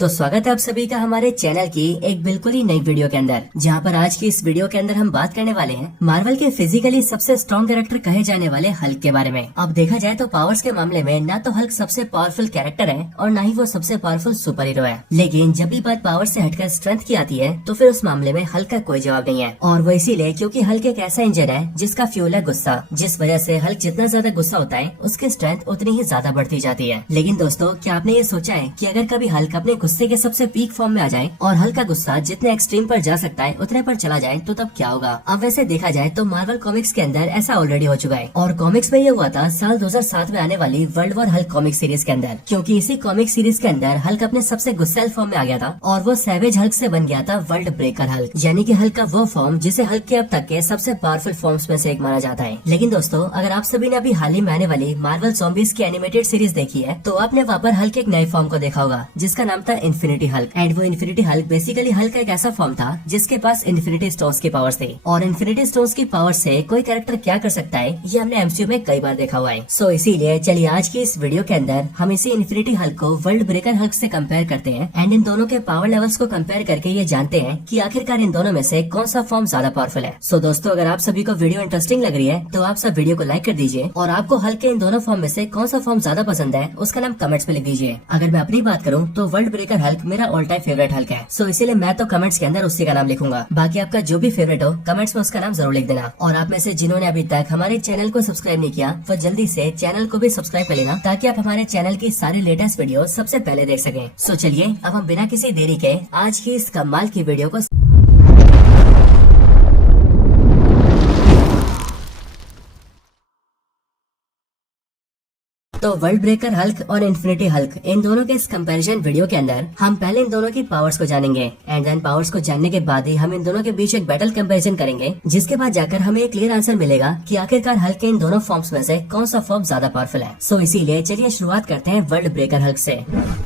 तो स्वागत है आप सभी का हमारे चैनल की एक बिल्कुल ही नई वीडियो के अंदर, जहां पर आज की इस वीडियो के अंदर हम बात करने वाले हैं मार्वल के फिजिकली सबसे स्ट्रॉन्ग कैरेक्टर कहे जाने वाले हल्क के बारे में। अब देखा जाए तो पावर्स के मामले में ना तो हल्क सबसे पावरफुल कैरेक्टर है और ना ही वो सबसे पावरफुल सुपर हीरो है, लेकिन जब भी बात पावर से हटकर स्ट्रेंथ की आती है तो फिर उस मामले में हल्क का कोई जवाब नहीं है। और वो इसीलिए क्योंकि हल्क एक ऐसा इंजन है जिसका फ्यूल है गुस्सा, जिस वजह से हल्क जितना ज्यादा गुस्सा होता है उसकी स्ट्रेंथ उतनी ही ज्यादा बढ़ती जाती है। लेकिन दोस्तों, क्या आपने ये सोचा है कि अगर कभी हल्क अपने गुस्से के सबसे पीक फॉर्म में आ जाए और हल्क का गुस्सा जितने एक्सट्रीम पर जा सकता है उतने पर चला जाए तो तब क्या होगा? अब वैसे देखा जाए तो मार्वल कॉमिक्स के अंदर ऐसा ऑलरेडी हो चुका है और कॉमिक्स में ये हुआ था साल 2007 में आने वाली world war Hulk comic series के अंदर, क्योंकि इसी कॉमिक सीरीज के अंदर हल्क अपने सबसे गुस्सैल फॉर्म में आ गया था और वो सैवेज हल्क से बन गया था वर्ल्ड ब्रेकर हल्क, यानी कि हल्क का वो फॉर्म जिसे हल्क के अब तक के सबसे पावरफुल फॉर्म्स में से एक माना जाता है। लेकिन दोस्तों, अगर आप सभी ने अभी हाल ही में आने वाली मार्वल ज़ॉम्बीज़ की एनिमेटेड सीरीज देखी है तो आपने वहाँ पर हल्क एक नए फॉर्म को देखा होगा जिसका नाम था इन्फिनिटी हल्क। एंड वो इन्फिनिटी हल्क बेसिकली हल्क का एक ऐसा फॉर्म था जिसके पास इन्फिनिटी स्टोन्स की पावर्स थी, और इन्फिनिटी स्टोन्स की पावर से कोई कैरेक्टर क्या कर सकता है ये हमने एमसीयू में कई बार देखा हुआ है। सो इसीलिए चलिए आज की इस वीडियो के अंदर हम इसी इन्फिनिटी हल्क को वर्ल्ड ब्रेकर हल्क से कंपेयर करते हैं एंड इन दोनों के पावर लेवल्स को कंपेयर करके ये जानते हैं कि आखिरकार इन दोनों में से कौन सा फॉर्म ज्यादा पावरफुल है। सो दोस्तों, अगर आप सभी को वीडियो इंटरेस्टिंग लग रही है तो आप सब वीडियो को लाइक कर दीजिए और आपको हल्क के इन दोनों फॉर्म में से कौन सा फॉर्म ज्यादा पसंद है उसका नाम कमेंट्स में लिख दीजिए। अगर मैं अपनी बात करूँ तो वर्ल्ड ब्रेकर हल्क मेरा ऑल टाइम फेवरेट हल्क है, सो इसीलिए मैं तो कमेंट्स के अंदर उसी का नाम लिखूंगा। बाकी आपका जो भी फेवरेट हो कमेंट्स में उसका नाम जरूर लिख देना। और आप में से जिन्होंने अभी तक हमारे चैनल को सब्सक्राइब नहीं किया वो जल्दी से चैनल को भी सब्सक्राइब कर लेना ताकि आप हमारे चैनल की सारी लेटेस्ट वीडियो सबसे पहले देख सकें। सो चलिए अब हम बिना किसी देरी के आज की इस कमाल की वीडियो को तो वर्ल्ड ब्रेकर हल्क और इन्फिनिटी हल्क इन दोनों के इस कंपैरिजन वीडियो के अंदर हम पहले इन दोनों की पावर्स को जानेंगे एंड देन पावर्स को जानने के बाद ही हम इन दोनों के बीच एक बैटल कंपैरिजन करेंगे, जिसके बाद जाकर हमें एक क्लियर आंसर मिलेगा कि आखिरकार हल्क के इन दोनों फॉर्म्स में से कौन सा फॉर्म ज्यादा पावरफुल है। सो इसीलिए चलिए शुरुआत करते हैं वर्ल्ड ब्रेकर हल्क से।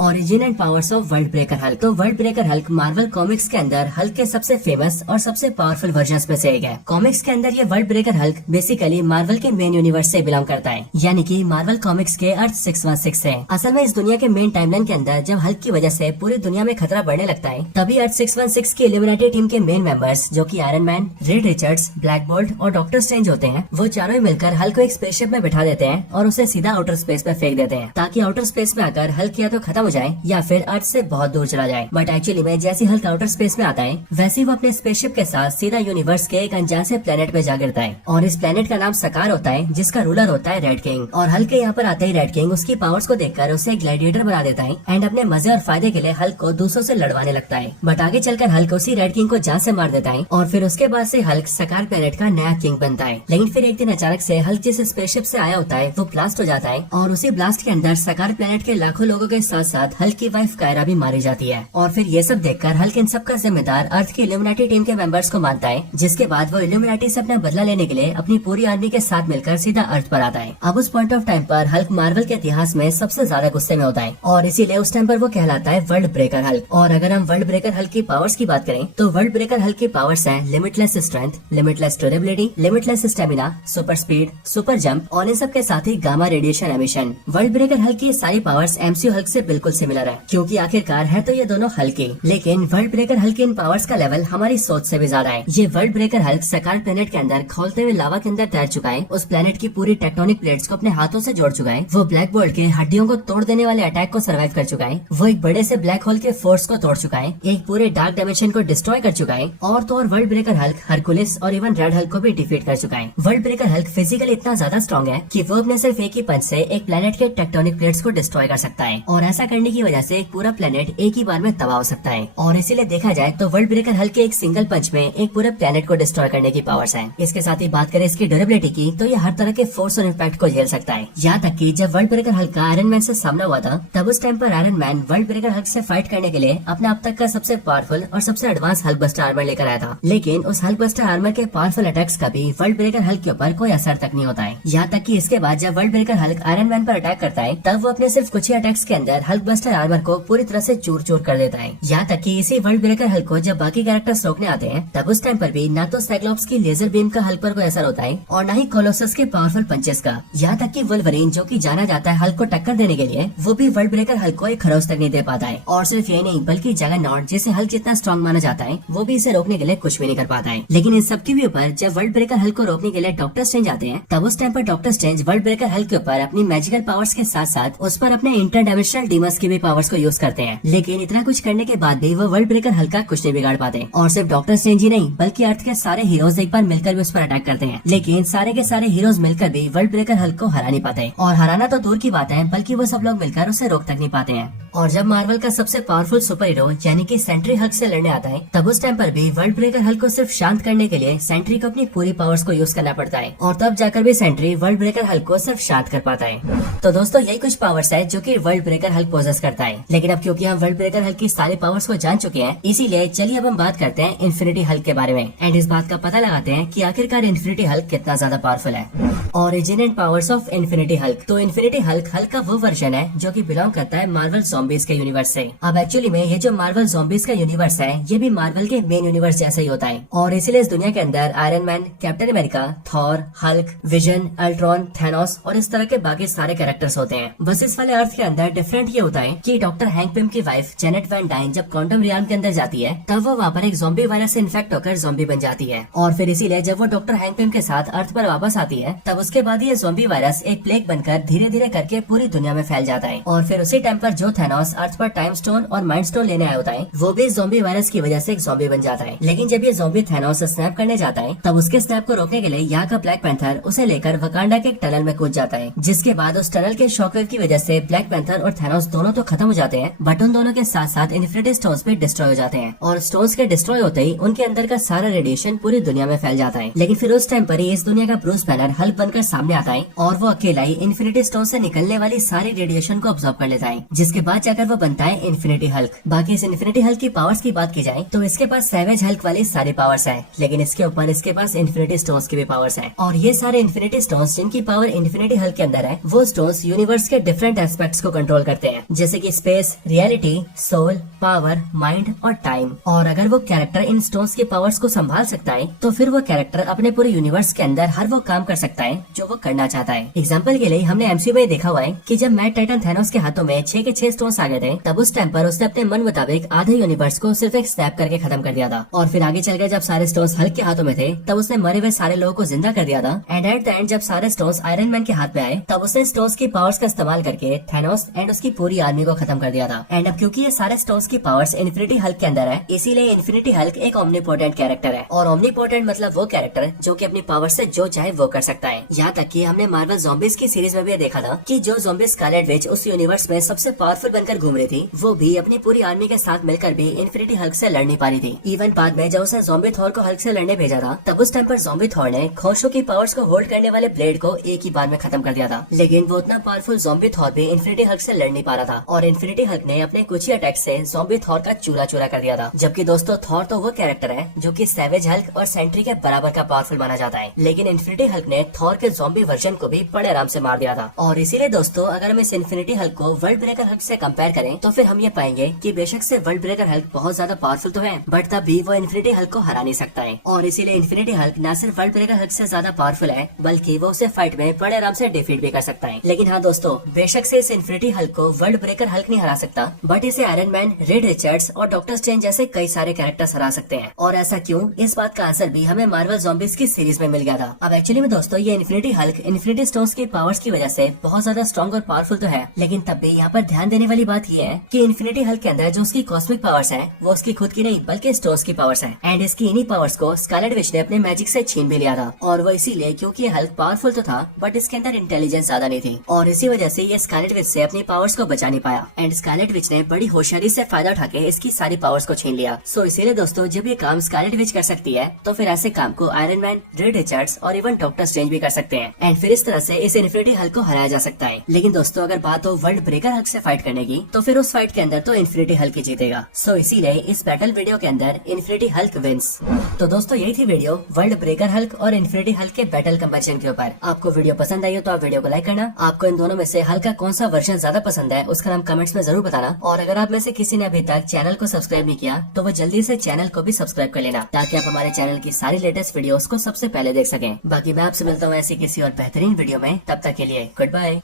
Origin and powers of world breaker Hulk. तो world breaker Hulk Marvel Comics के अंदर हल्क के सबसे फेमस और सबसे पावरफुल वर्जन में से एक है। कॉमिक्स के अंदर ये world breaker Hulk basically Marvel के मेन यूनिवर्स से बिलोंग करता है, यानी कि मार्वल कॉमिक्स के अर्थ 616 है। असल में इस दुनिया के मेन टाइमलाइन के अंदर जब हल्क की वजह से पूरी दुनिया में खतरा बढ़ने लगता है तभी अर्थ 616 की इल्यूमिनाटी टीम के मेन मेंबर्स जो कि iron man, red Richards, black bolt और डॉक्टर स्ट्रेंज होते हैं, वो चारों ही मिलकर हल्क को एक स्पेसशिप में बिठा देते हैं और उसे सीधा आउटर स्पेस में फेंक देते हैं ताकि आउटर स्पेस में आकर हल्क या तो खत्म हो जाए या फिर अर्थ से बहुत दूर चला जाए। बट एक्चुअली में जैसे हल्क आउटर स्पेस में आता है वैसे ही वो अपने स्पेसशिप के साथ सीधा यूनिवर्स के एक अनजान से प्लेनेट पे जा गिरता है और इस प्लेनेट का नाम सकार होता है जिसका रूलर होता है रेड किंग। और हल्क के यहाँ पर आते ही रेड किंग उसकी पावर्स को देखकर उसे ग्लैडिएटर बना देता है एंड अपने मजे और फायदे के लिए हल्क को दूसरों से लड़वाने लगता है। बट आगे चलकर हल्क उसी रेड किंग को जान से मार देता है और फिर उसके बाद से हल्क सकार प्लेनेट का नया किंग बनता है। लेकिन फिर एक दिन अचानक से हल्क जिस स्पेसशिप से आया होता है वो ब्लास्ट हो जाता है और उसी ब्लास्ट के अंदर सकार प्लेनेट के लाखों लोगों के साथ साथ हल्क की वाइफ कायरा भी मारी जाती है। और फिर ये सब देखकर हल्क इन सब का जिम्मेदार अर्थ की इल्यूमिनाटी टीम के मेंबर्स को मानता है, जिसके बाद वो इल्यूमिनाटी से अपना बदला लेने के लिए अपनी पूरी आर्मी के साथ मिलकर सीधा अर्थ पर आता है। अब उस पॉइंट ऑफ टाइम पर हल्क मार्वल के इतिहास में सबसे ज्यादा गुस्से में होता है और इसीलिए उस टाइम पर वो कहलाता है वर्ल्ड ब्रेकर हल्क। और अगर हम वर्ल्ड ब्रेकर हल्क की पावर्स की बात करें तो वर्ल्ड ब्रेकर हल्क की पावर्स हैं limitless strength, limitless durability, limitless stamina, super speed, super jump और इन सब के साथ ही gamma radiation emission. World breaker Hulk की सारी पावर्स एमसीयू हल्क से बिल्कुल सिमिलर है, क्योंकि आखिरकार है तो ये दोनों हल्क ही, लेकिन वर्ल्ड ब्रेकर हल्क की इन पावर्स का लेवल हमारी सोच से भी ज्यादा है। ये वर्ल्ड ब्रेकर हल्क सकार प्लेनेट के अंदर खोलते हुए लावा के अंदर तैर चुका है, उस प्लेनेट की पूरी टेक्टोनिक प्लेट्स को अपने हाथों से जोड़ चुका है, वो ब्लैक बोल्ट के हड्डियों को तोड़ देने वाले अटैक को सर्वाइव कर चुका है, वो एक बड़े से ब्लैक होल के फोर्स को तोड़ चुका है, एक पूरे डार्क डायमेंशन को डिस्ट्रॉय कर चुका है और तो और वर्ल्ड ब्रेकर हल्क हरकुलिस और इवन रेड हल्क को भी डिफीट कर चुका है। वर्ल्ड ब्रेकर हल्क फिजिकली इतना ज्यादा स्ट्रॉन्ग है कि वो अपने सिर्फ एक ही पंच से एक प्लेनेट के टेक्टोनिक प्लेट्स को डिस्ट्रॉय कर सकता है और ऐसा करने की वजह से एक पूरा प्लेनेट एक ही बार में तबाह हो सकता है। और इसीलिए देखा जाए तो वर्ल्ड ब्रेकर हल्क के एक सिंगल पंच में एक पूरे प्लेनेट को डिस्ट्रॉय करने की पावर्स है। इसके साथ ही बात करें इसकी ड्यूरेबिलिटी की तो ये हर तरह के फोर्स और इम्पैक्ट को झेल सकता है। यहाँ तक कि जब वर्ल्ड ब्रेकर हल्क का आयरन मैन से सामना हुआ था तब उस टाइम पर iron man world breaker Hulk से फाइट करने के लिए अपना अब तक का सबसे पावरफुल और सबसे एडवांस हल्क बस्टर आर्मर लेकर आया था, लेकिन उस हल्क बस्टर आर्मर के पावरफुल अटैक्स का भी वर्ल्ड ब्रेकर हल्क के ऊपर कोई असर तक नहीं होता है। यहाँ तक कि इसके बाद जब world breaker Hulk iron man पर अटैक करता है तब वो अपने सिर्फ कुछ ही अटैक्स के अंदर हल्क बस्टर आर्मर को पूरी तरह से चूर चूर कर देता है। यहाँ तक कि इसी वर्ल्ड ब्रेकर हल्क को जब बाकी कैरेक्टर्स रोकने आते हैं तब उस टाइम पर भी ना तो साइक्लोप्स की लेजर बीम का हल्क पर कोई असर होता है और न ही कोलोसस के पावरफुल पंचेस का। यहाँ तक कि वुल्वरीन जो कि जाना जाता है हल्क को टक्कर देने के लिए, वो भी वर्ल्ड ब्रेकर हल्क को एक खरोच तक नहीं दे पाता है। और सिर्फ ये नहीं बल्कि जगरनॉट जिसे हल्क जितना स्ट्रॉन्ग माना जाता है वो भी इसे रोकने के लिए कुछ भी नहीं कर पाता है। लेकिन इन सबके भी ऊपर जब वर्ल्ड ब्रेकर हल्क को रोकने के लिए डॉक्टर स्ट्रेंज आते हैं, तब उस टाइम पर doctor strange world breaker Hulk के ऊपर अपनी मैजिकल पावर्स के साथ साथ उस पर अपने इंटरडायमेंशनल डीमंस की भी पावर्स को यूज करते हैं। लेकिन इतना कुछ करने के बाद भी वो वर्ल्ड ब्रेकर हल्क का कुछ नहीं बिगाड़ पाते। और सिर्फ डॉक्टर स्ट्रेंज ही नहीं बल्कि अर्थ के सारे हीरोज एक बार मिलकर भी उस पर अटैक करते हैं, लेकिन सारे के सारे हीरोज मिलकर भी वर्ल्ड ब्रेकर हल्क को हरा नहीं पाते। और हराना तो दूर की बात है बल्कि वो सब लोग मिलकर उसे रोक तक नहीं पाते हैं। और जब मार्वल का सबसे पावरफुल सुपर हीरो यानी कि सेंट्री हल्क से लड़ने आता है, तब उस टाइम पर भी वर्ल्ड ब्रेकर हल्क को सिर्फ शांत करने के लिए सेंट्री को अपनी पूरी पावर्स को यूज करना पड़ता है। और तब जाकर भी सेंट्री वर्ल्ड ब्रेकर हल्क को सिर्फ शांत कर पाता है। तो दोस्तों यही कुछ पावर्स है जो कि वर्ल्ड ब्रेकर हल्क पोजेस करता है। लेकिन अब क्योंकि हम वर्ल्ड ब्रेकर हल्क की सारी पावर्स को जान चुके हैं, इसीलिए चलिए अब हम बात करते हैं इन्फिनिटी हल्क के बारे में एंड इस बात का पता लगाते हैं कि आखिरकार इन्फिनिटी हल्क कितना ज्यादा पावरफुल है। Origin and powers of infinity Hulk. तो इन्फिनिटी हल्क का वो वर्जन है जो कि बिलोंग करता है मार्वल ज़ॉम्बीज के यूनिवर्स से। अब एक्चुअली में ये जो मार्वल ज़ॉम्बीज का यूनिवर्स है ये भी मार्वल के मेन यूनिवर्स जैसा ही होता है। और इसीलिए इस दुनिया के अंदर iron man, captain America, Thor, Hulk, vision, Ultron, Thanos और इस तरह के बाकी सारे कैरेक्टर्स होते हैं। बस इस वाले अर्थ के अंदर डिफरेंट ये होता है कि डॉक्टर हैंक पिम की वाइफ जेनेट वैन डाइन जब क्वांटम रियल्म के अंदर जाती है, तब वो वहाँ पर एक ज़ॉम्बी वायरस से इन्फेक्ट होकर ज़ॉम्बी बन जाती है। और फिर इसीलिए जब वो डॉक्टर हैंक पिम के साथ अर्थ पर वापस आती है, तब उसके बाद ये ज़ॉम्बी वायरस एक प्लेग बनकर धीरे धीरे करके पूरी दुनिया में फैल जाता है। और फिर उसी टाइम पर जो थैनोस अर्थ पर टाइम स्टोन और माइंड स्टोन लेने आया होता है, वो भी ज़ॉम्बी वायरस की वजह से एक ज़ॉम्बी बन जाता है। लेकिन जब ये ज़ॉम्बी थैनोस स्नैप करने जाता है, तब उसके स्नैप को रोकने के लिए यहाँ का ब्लैक पैंथर उसे लेकर वकांडा के एक टनल में कूद जाता है। जिसके बाद उस टनल के शॉकवेव की वजह से ब्लैक पैंथर और थैनोस दोनों तो खत्म हो जाते हैं, बट उन दोनों के साथ साथ इन्फिनिटी स्टोन्स भी डिस्ट्रॉय हो जाते हैं। और स्टोन्स के डिस्ट्रॉय होते ही उनके अंदर का सारा रेडिएशन पूरी दुनिया में फैल जाता है। लेकिन फिर उस टाइम पर ही इस दुनिया का ब्रूस बैनर हल्क बनकर सामने आता है और वो अकेला ही इन्फिनिटी स्टोन से निकलने वाली सारी रेडिएशन को ऑब्जॉर्व कर लेता है, जिसके बाद जाकर वो बनता है इन्फिनिटी हल्क। बाकी इस इन्फिनिटी हल्क की पावर्स की बात की जाए तो इसके पास सैवेज हल्क वाली सारी पावर्स है, लेकिन इसके ऊपर इसके पास इन्फिनिटी स्टोन्स की भी पावर्स है। और ये सारे इन्फिनिटी स्टोन्स जिनकी पावर इन्फिनिटी हल्क के अंदर है, वो स्टोन्स यूनिवर्स के डिफरेंट एस्पेक्ट्स को कंट्रोल करते हैं, जैसे कि space, reality, soul, power, mind और टाइम। और अगर वो कैरेक्टर इन स्टोन्स की पावर्स को संभाल सकता है, तो फिर वो कैरेक्टर अपने पूरे यूनिवर्स के अंदर हर वो काम कर सकता है जो वो करना चाहता है। एग्जाम्पल के लिए हमने एमसीयू में देखा हुआ है कि जब मैट टाइटन थैनोस के हाथों में 6 के 6 स्टोन्स आ गए थे, तब उस टाइम पर उसने अपने मन मुताबिक आधे यूनिवर्स को सिर्फ एक स्नैप करके खत्म कर दिया था। और फिर आगे चल गए जब सारे स्टोन्स हल्क के हाथों में थे, तब उसने मरे हुए सारे लोगों को जिंदा कर दिया था। एंड एट द एंड जब सारे स्टोन्स आयरन मैन के हाथ में आए, तब उसने स्टोन्स की पावर्स का इस्तेमाल करके थैनोस एंड उसकी पूरी आर्मी को खत्म कर दिया था। एंड अब क्योंकि ये सारे स्टोन्स की पावर्स इन्फिनिटी हल्क के अंदर है, इसीलिए इन्फिनिटी हल्क एक ओमनीपोटेंट कैरेक्टर है। और ओमनीपोटेंट मतलब वो कैरेक्टर जो कि अपनी पावर से जो चाहे वो कर सकता है। यहाँ तक कि हमने मार्वल ज़ॉम्बीज की सीरीज में भी देखा था कि जो ज़ॉम्बी स्कारलेट विच उस यूनिवर्स में सबसे पावरफुल बनकर घूम रही थी, वो भी अपनी पूरी आर्मी के साथ मिलकर भी इन्फिनिटी हल्क से लड़ नहीं पा रही थी। इवन बाद में जब उसने ज़ॉम्बी थॉर को हल्क से लड़ने भेजा था, तब उस टाइम पर ज़ॉम्बी थॉर ने खोशो की पावर्स को होल्ड करने वाले ब्लेड को एक ही बार में खत्म कर दिया था। लेकिन वो उतना पावरफुल ज़ॉम्बी थॉर भी इन्फिनिटी हल्क से लड़ नहीं पा रहा था, और इन्फिनिटी हल्क ने अपने कुछ ही अटैक से ज़ॉम्बी थॉर का चूरा चूरा कर दिया था। जबकि दोस्तों थॉर तो वो कैरेक्टर है जो कि सैवेज हल्क और सेंट्री के बराबर का पावरफुल माना जाता है, लेकिन इन्फिनिटी हल्क ने थॉर के ज़ॉम्बी वर्जन को भी बड़े आराम से मार दिया था। और इसीलिए दोस्तों अगर हम इस इन्फिनिटी हल्क को वर्ल्ड ब्रेकर हल्क से कंपेयर करें, तो फिर हम ये पाएंगे कि बेशक से वर्ल्ड ब्रेकर हल्क बहुत ज्यादा पावरफुल तो है, बट तब भी वो इन्फिनिटी हल्क को हरा नहीं सकता है। और इसीलिए इन्फिनिटी हल्क न सिर्फ वर्ल्ड ब्रेकर हल्क से ज्यादा पावरफुल है, बल्कि वो उसे फाइट में बड़े आराम से डिफीट भी कर सकता है। लेकिन हाँ दोस्तों, बेशक से इस इन्फिनिटी हल्क को वर्ल्ड ब्रेकर हल्क नहीं हरा सकता, बट इसे आयरन मैन, रेड रिचर्ड्स और डॉक्टर स्ट्रेंज जैसे कई सारे कैरेक्टर्स हरा सकते हैं। और ऐसा क्यों, इस बात का आंसर भी हमें मार्वल ज़ॉम्बीज की सीरीज में मिल गया था। अब एक्चुअली में दोस्तों ये इन्फिनिटी हल्क इन्फिनिटी स्टोन्स की पावर्स की वजह से बहुत ज्यादा स्ट्रॉन्ग और पावरफुल तो है, लेकिन तब भी यहाँ पर ध्यान देने वाली बात ये है कि इन्फिनिटी हल्क के अंदर जो उसकी कॉस्मिक पावर्स है, वो उसकी खुद की नहीं बल्कि स्टोन्स की पावर्स है। एंड इसकी इन्हीं पावर्स को स्कारलेट विच ने अपने मैजिक से छीन भी लिया था। और वो इसीलिए क्योंकि हल्क पावरफुल तो था, बट इसके अंदर इंटेलिजेंस ज्यादा नहीं थी, और इसी वजह से ये स्कारलेट विच से अपनी पावर्स को बचा नहीं पाया। एंड स्कारलेट विच ने बड़ी होशियारी से फायदा उठा के इसकी सारी पावर्स को छीन लिया। सो इसीलिए दोस्तों जब ये काम स्कारलेट विच कर सकती है, तो फिर ऐसे काम को आयरन मैन, रेड रिचर्ड्स और इवन डॉक्टर स्ट्रेंज भी कर सकते हैं। एंड फिर इस तरह से इस इन्फिनिटी हल्क को हराया जा सकता है। लेकिन दोस्तों अगर बात हो वर्ल्ड ब्रेकर हल्क से फाइट करने की, तो फिर उस फाइट के अंदर तो इन्फिनिटी हल्क ही जीतेगा। सो इसीलिए इस बैटल वीडियो के अंदर इन्फिनिटी हल्क विंस। तो दोस्तों यही थी वीडियो वर्ल्ड ब्रेकर हल्क और इन्फिनिटी हल्क के बैटल कंपैरिजन के ऊपर। आपको वीडियो पसंद आई हो तो आप वीडियो को लाइक करना। आपको इन दोनों में से हल्क का कौन सा वर्जन ज्यादा पसंद है उसका नाम कमेंट्स में जरूर बताना। और अगर आप में से किसी ने अभी तक चैनल को सब्सक्राइब नहीं किया, तो वो जल्दी से चैनल को भी सब्सक्राइब कर लेना, ताकि आप हमारे चैनल की सारी लेटेस्ट वीडियोस को सबसे पहले देख सकें। बाकी मैं आपसे मिलता हूँ ऐसी किसी और बेहतरीन वीडियो में, तब तक के लिए गुड बाय।